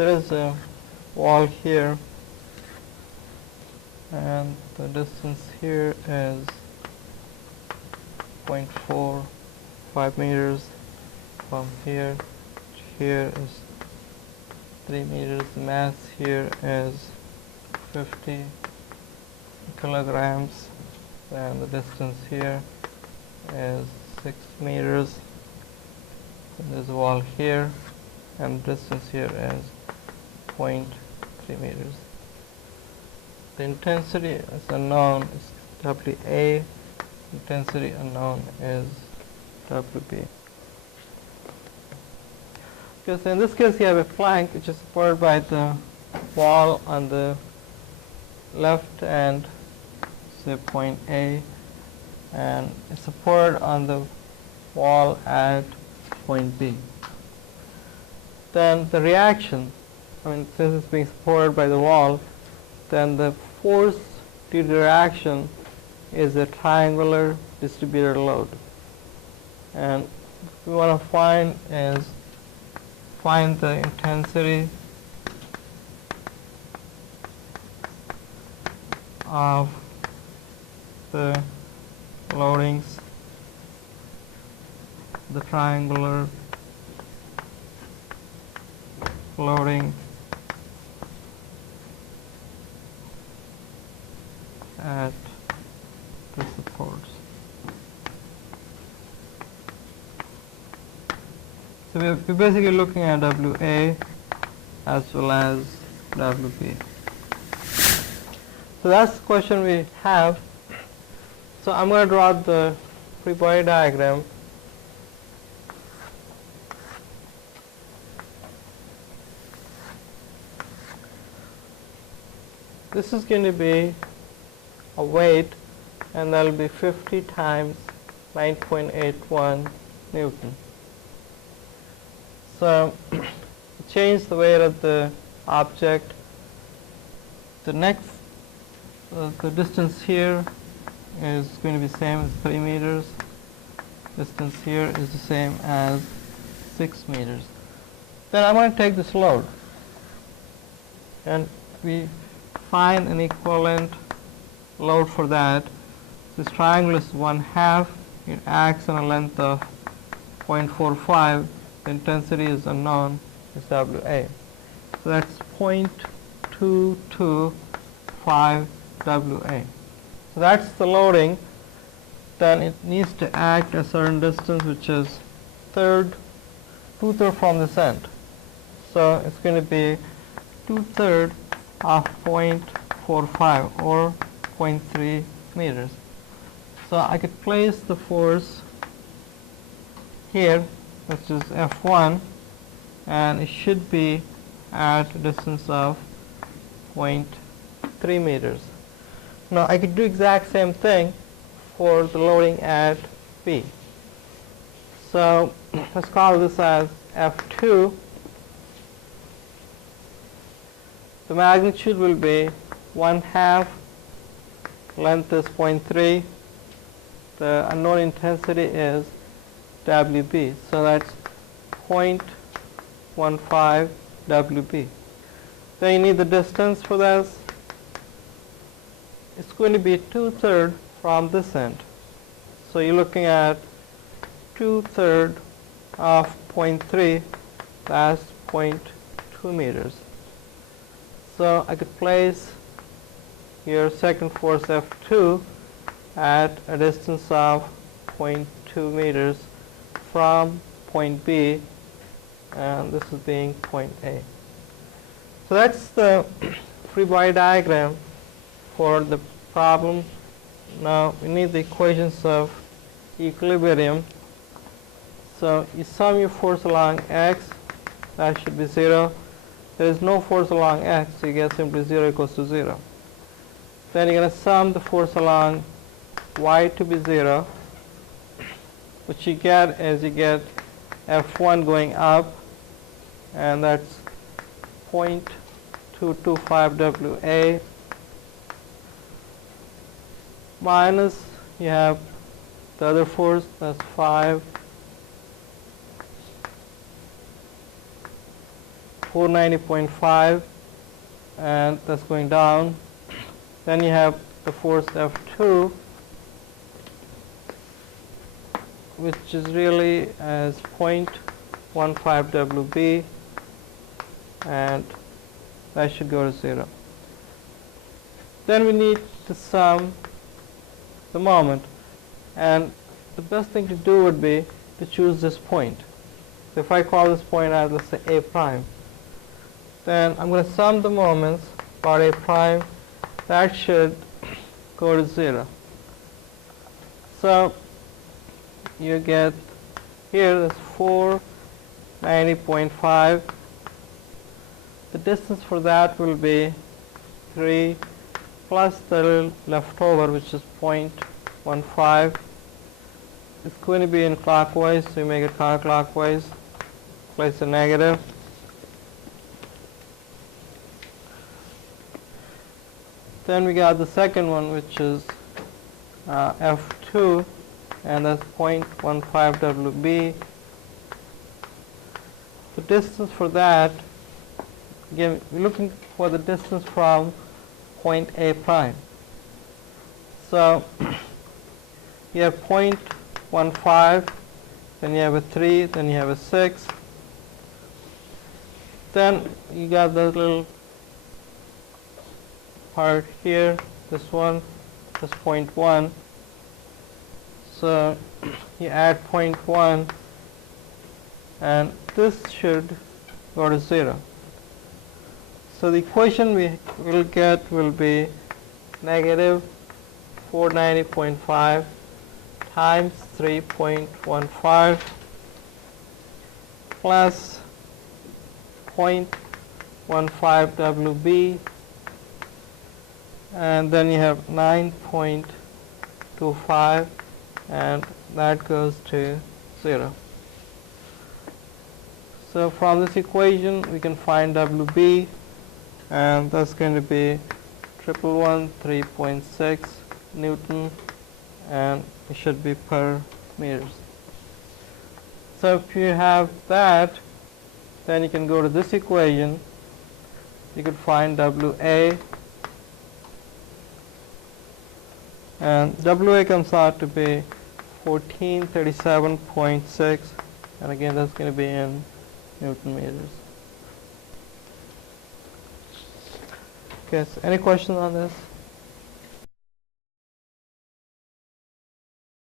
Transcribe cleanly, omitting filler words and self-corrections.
there is a wall here, and the distance here is 0.45 meters. From here to here is 3 meters. The mass here is 50 kilograms, and the distance here is 6 meters. And there's a wall here, and the distance here is 0.3 meters. The intensity is unknown is WA. Intensity unknown is WB. Okay, so in this case you have a plank which is supported by the wall on the left and say point A, and it's supported on the wall at point B. Then the reaction, since it's being supported by the wall, then the force due to the reaction is a triangular distributed load. And what we want to find the intensity of the loadings, the triangular loading at the supports. So we're basically looking at WA as well as WB. So that's the question we have. So I'm going to draw the free body diagram. This is going to be a weight, and that will be 50 times 9.81 Newton. So change the weight of the object. The next, the distance here is going to be same as 3 meters. Distance here is the same as 6 meters. Then I'm going to take this load, and we find an equivalent load for that. This triangle is 1/2. It acts on a length of 0.45. The intensity is unknown, is WA. So that's 0.225 WA. So that's the loading. Then it needs to act a certain distance, which is two-thirds from this end. So it's going to be 2/3 of 0.45 or 0.3 meters. So I could place the force here, which is F1, and it should be at a distance of 0.3 meters. Now I could do exact same thing for the loading at B. So let's call this as F2. The magnitude will be 1/2, length is 0.3, the unknown intensity is WB, so that's 0.15 WB. Then you need the distance for this. It's going to be 2/3 from this end. So you're looking at 2/3 of 0.3, that's 0.2 meters. So I could place your second force F2 at a distance of 0.2 meters from point B, and this is being point A. So that's the free body diagram for the problem. Now we need the equations of equilibrium. So you sum your force along X, that should be 0. There is no force along X, so you get simply 0 equals to 0. Then you're going to sum the force along Y to be 0. What you get is you get F1 going up, and that's 0.225 WA, minus you have the other force, that's 5 490.5, and that's going down. Then you have the force F2, which is really as 0.15 WB, and that should go to 0. Then we need to sum the moment, and the best thing to do would be to choose this point. So if I call this point out, let's say A prime, then I'm going to sum the moments about A prime. That should go to 0. So you get here this 490.5. The distance for that will be 3 plus the little left over, which is 0.15. It's going to be in clockwise, so you make it counterclockwise. Place a negative. Then we got the second one, which is F2, and that's 0.15 WB. The distance for that, again, we're looking for the distance from point A prime. So you have 0.15, then you have a 3, then you have a 6. Then you got the little part here, this one, this 0.1. So you add 0.1, and this should go to 0. So the equation we will get will be negative 490.5 times 3.15 plus 0.15 WB, and then you have 9.25, and that goes to 0. So from this equation we can find WB, and that's going to be 3.6 Newton, and it should be per meters. So if you have that, then you can go to this equation. You could find WA, and WA comes out to be 1437.6, and again that's going to be in Newton meters. Okay, so any questions on this?